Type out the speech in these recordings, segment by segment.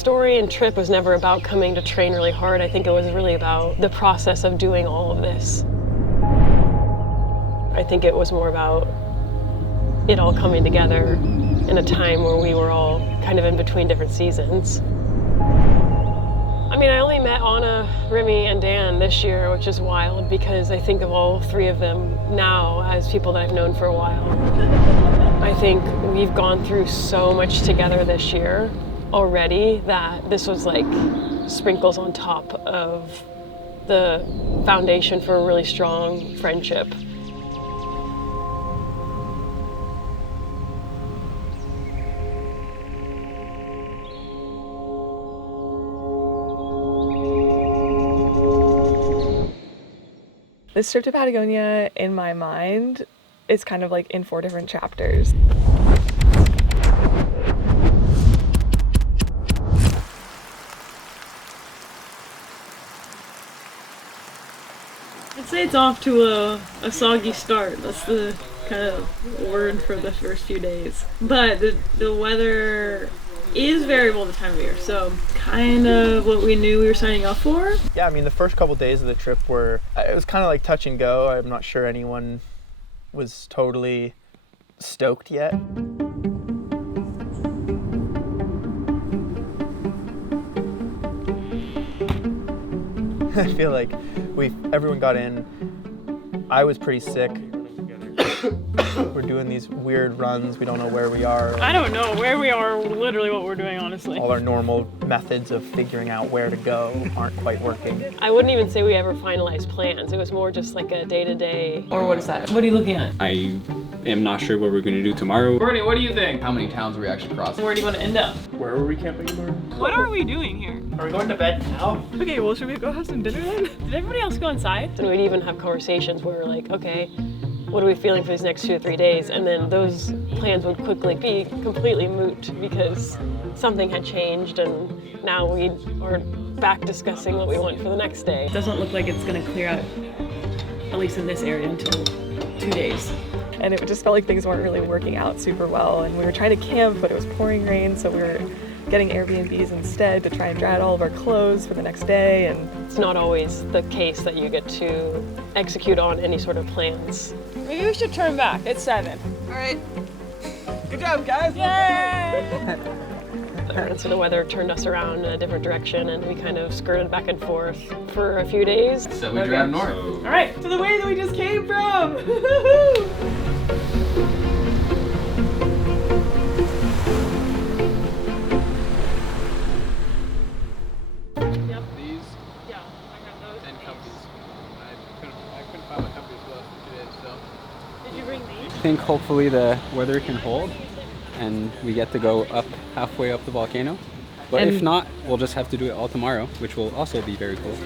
story and trip was never about coming to train really hard. I think it was really about the process of doing all of this. I think it was more about it all coming together in a time where we were all kind of in between different seasons. I mean, I only met Anna, Remi, and Dan this year, which is wild because I think of all three of them now as people that I've known for a while. I think we've gone through so much together this year already that this was like sprinkles on top of the foundation for a really strong friendship. This trip to Patagonia, in my mind, is kind of like in 4 different chapters. I'd say it's off to a soggy start. That's the kind of word for the first few days. But the weather is variable the time of year, so kind of what we knew we were signing up for. Yeah, I mean, the first couple days of the trip it was kind of like touch and go. I'm not sure anyone was totally stoked yet. I feel like everyone got in. I was pretty sick. We're doing these weird runs. We don't know where we are. I don't know where we are, literally what we're doing, honestly. All our normal methods of figuring out where to go aren't quite working. I wouldn't even say we ever finalized plans. It was more just like a day-to-day. Or what is that? What are you looking at? I am not sure what we're going to do tomorrow. Courtney, what do you think? How many towns are we actually crossing? Where do you want to end up? Where were we camping tomorrow? What are we doing here? Are we going to bed now? Okay, well, should we go have some dinner then? Did everybody else go inside? And we'd even have conversations where we're like, okay, what are we feeling for these next 2 or 3 days? And then those plans would quickly be completely moot because something had changed and now we are back discussing what we want for the next day. It doesn't look like it's gonna clear out, at least in this area, until 2 days. And it just felt like things weren't really working out super well. And we were trying to camp, but it was pouring rain, so we were getting Airbnbs instead to try and dry out all of our clothes for the next day. And it's not always the case that you get to execute on any sort of plans. Maybe we should turn back. It's 7. All right. Good job, guys. Yay! And so the weather turned us around in a different direction and we kind of skirted back and forth for a few days. So we drive north. All right, to the way that we just came from. These? Yeah, I got those. And companies. I couldn't find my companies for today, so. Did you bring these? I think hopefully the weather can hold and we get to go up halfway up the volcano. But if not, we'll just have to do it all tomorrow, which will also be very cool.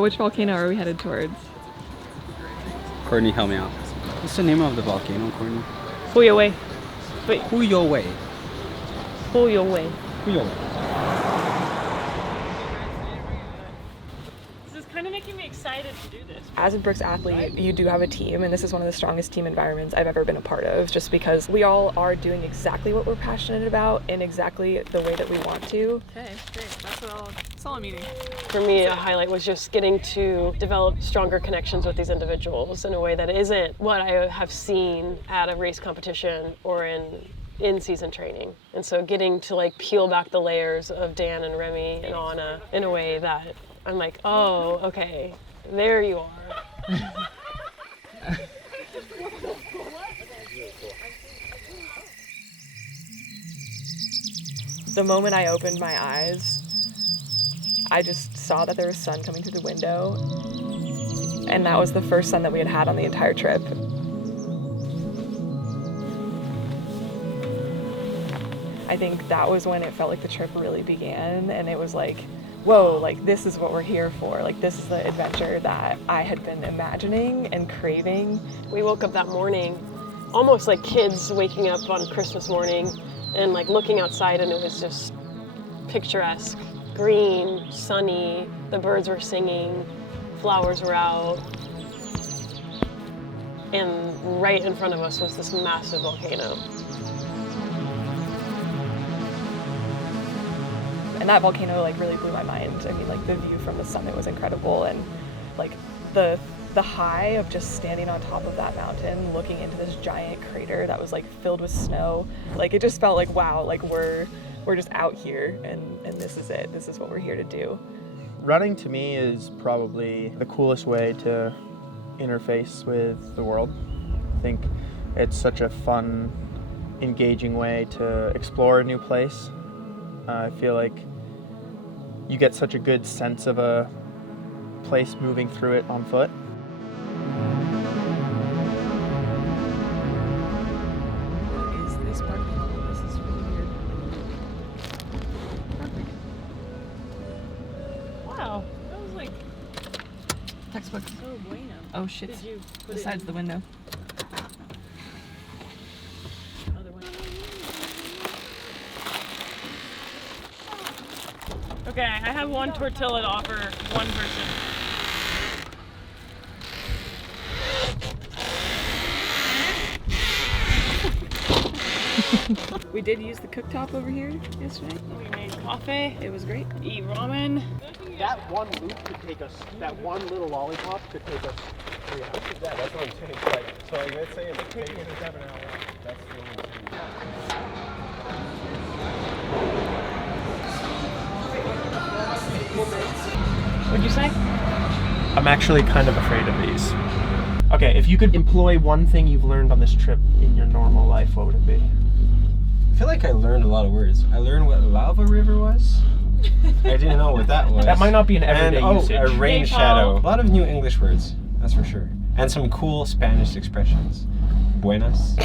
which volcano are we headed towards? Courtney, help me out. What's the name of the volcano, Courtney? Puyehue. Puyehue. Puyehue. Puyehue. This is kind of making me excited to do this. As a Brooks athlete, you do have a team, and this is one of the strongest team environments I've ever been a part of, just because we all are doing exactly what we're passionate about in exactly the way that we want to. Okay, great. That's all I'm eating. For me, a highlight was just getting to develop stronger connections with these individuals in a way that isn't what I have seen at a race competition or in-season training. And so getting to like peel back the layers of Dan and Remi and Anna in a way that I'm like, oh, okay, there you are. The moment I opened my eyes, I just saw that there was sun coming through the window, and that was the first sun that we had had on the entire trip. I think that was when it felt like the trip really began, and it was like, whoa, like this is what we're here for. Like this is the adventure that I had been imagining and craving. We woke up that morning almost like kids waking up on Christmas morning and like looking outside, and it was just picturesque. Green, sunny, the birds were singing, flowers were out, and right in front of us was this massive volcano. And that volcano like really blew my mind. I mean, like the view from the summit was incredible, and like the high of just standing on top of that mountain looking into this giant crater that was like filled with snow, like it just felt like, wow, like we're just out here, and this is it. This is what we're here to do. Running to me is probably the coolest way to interface with the world. I think it's such a fun, engaging way to explore a new place. I feel like you get such a good sense of a place moving through it on foot. What is this parking lot? This is really weird. Perfect. Wow, that was like Textbook. so bueno. Oh shit. Did you put Besides the window. other one? Okay, I have one tortilla to offer one person. We did use the cooktop over here yesterday. We made coffee. It was great. Eat ramen. That one loop could take us, that one little lollipop could take us 3 hours. Yeah, that's what I'm saying. So like, let's say it's taking 7 hours. That's the only What'd you say? I'm actually kind of afraid of these. Okay, if you could employ one thing you've learned on this trip in your normal life, what would it be? I feel like I learned a lot of words. I learned what lava river was. I didn't know what that was. That might not be an everyday and, usage. a rain Hey, shadow. Paul. A lot of new English words, that's for sure. And some cool Spanish expressions. Buenas.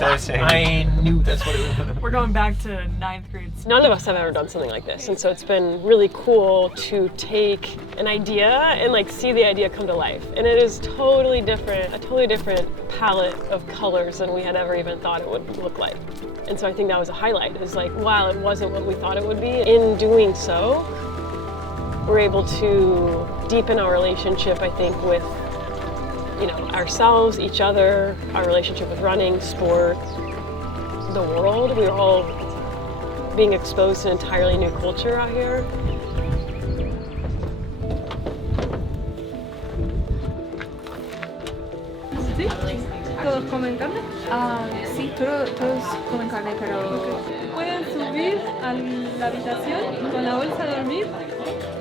I knew that's what it was. We're going back to 9th grade. None of us have ever done something like this, and so it's been really cool to take an idea and like see the idea come to life. And it is totally different, a totally different palette of colors than we had ever even thought it would look like. And so I think that was a highlight, is like, while it wasn't what we thought it would be, in doing so, we're able to deepen our relationship, I think, with ourselves, each other, our relationship with running, sport, the world. We're all being exposed to an entirely new culture out here. ¿Sí? ¿Todos comen carne? Sí, todos comen carne, pero pueden subir a la habitación con la bolsa a dormir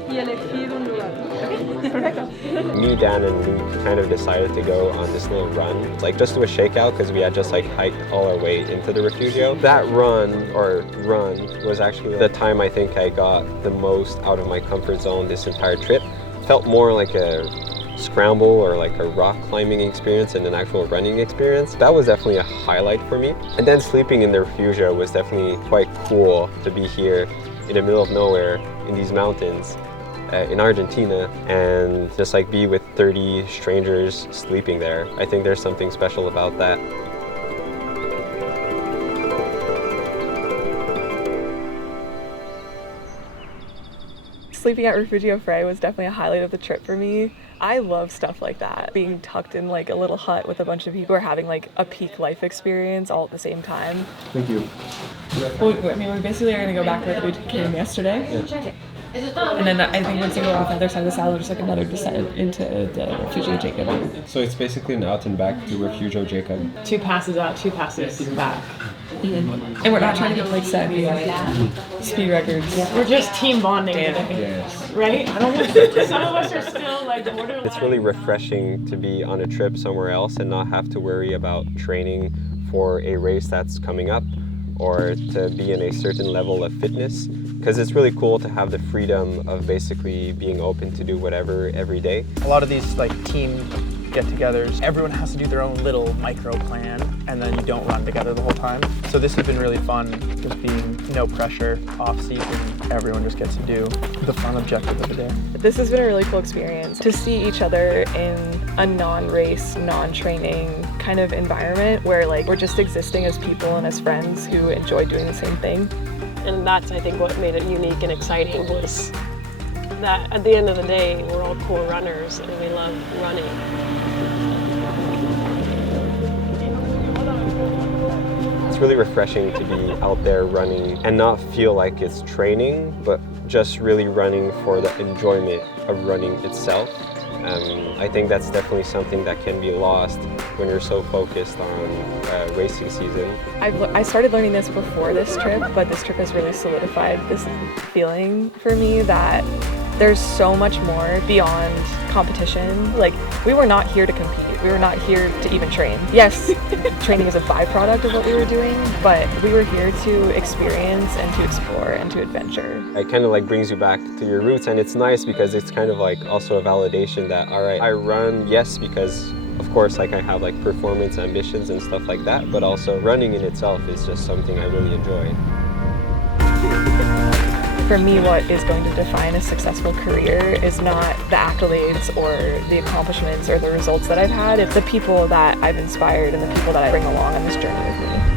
y elegir un lugar. Me, Dan, and Luke kind of decided to go on this little run, like just do a shakeout because we had just like hiked all our way into the Refugio. That run was actually the time I think I got the most out of my comfort zone this entire trip. Felt more like a scramble or like a rock climbing experience and an actual running experience. That was definitely a highlight for me. And then sleeping in the Refugio was definitely quite cool to be here in the middle of nowhere in these mountains. In Argentina, and just like be with 30 strangers sleeping there. I think there's something special about that. Sleeping at Refugio Frey was definitely a highlight of the trip for me. I love stuff like that. Being tucked in like a little hut with a bunch of people who are having like a peak life experience all at the same time. Thank you. Well, I mean, we basically are going to go back where we came yesterday. Yeah. And then I think once you go off the other side of the saddle, there's like another descent into the Refugio Jacob. So it's basically an out and back to Refugio Jacob. 2 passes out, 2 passes back. And we're not trying to get like set speed records. We're just team bonding today. Yes. Right? I don't know. Some of us are still like borderline. It's really refreshing to be on a trip somewhere else and not have to worry about training for a race that's coming up or to be in a certain level of fitness, because it's really cool to have the freedom of basically being open to do whatever every day. A lot of these like team get-togethers, everyone has to do their own little micro plan, and then you don't run together the whole time. So this has been really fun, just being no pressure, off season, everyone just gets to do the fun objective of the day. This has been a really cool experience to see each other in a non-race, non-training kind of environment where like we're just existing as people and as friends who enjoy doing the same thing. And that's, I think, what made it unique and exciting, was that at the end of the day, we're all cool runners and we love running. It's really refreshing to be out there running and not feel like it's training, but just really running for the enjoyment of running itself. I think that's definitely something that can be lost when you're so focused on racing season. I started learning this before this trip, but this trip has really solidified this feeling for me that there's so much more beyond competition. Like, we were not here to compete. We were not here to even train. Yes, training is a byproduct of what we were doing, but we were here to experience and to explore and to adventure. It kind of like brings you back to your roots, and it's nice because it's kind of like also a validation that, all right, I run, yes, because of course like I have like performance ambitions and stuff like that, but also running in itself is just something I really enjoy. For me, what is going to define a successful career is not the accolades or the accomplishments or the results that I've had. It's the people that I've inspired and the people that I bring along on this journey with me.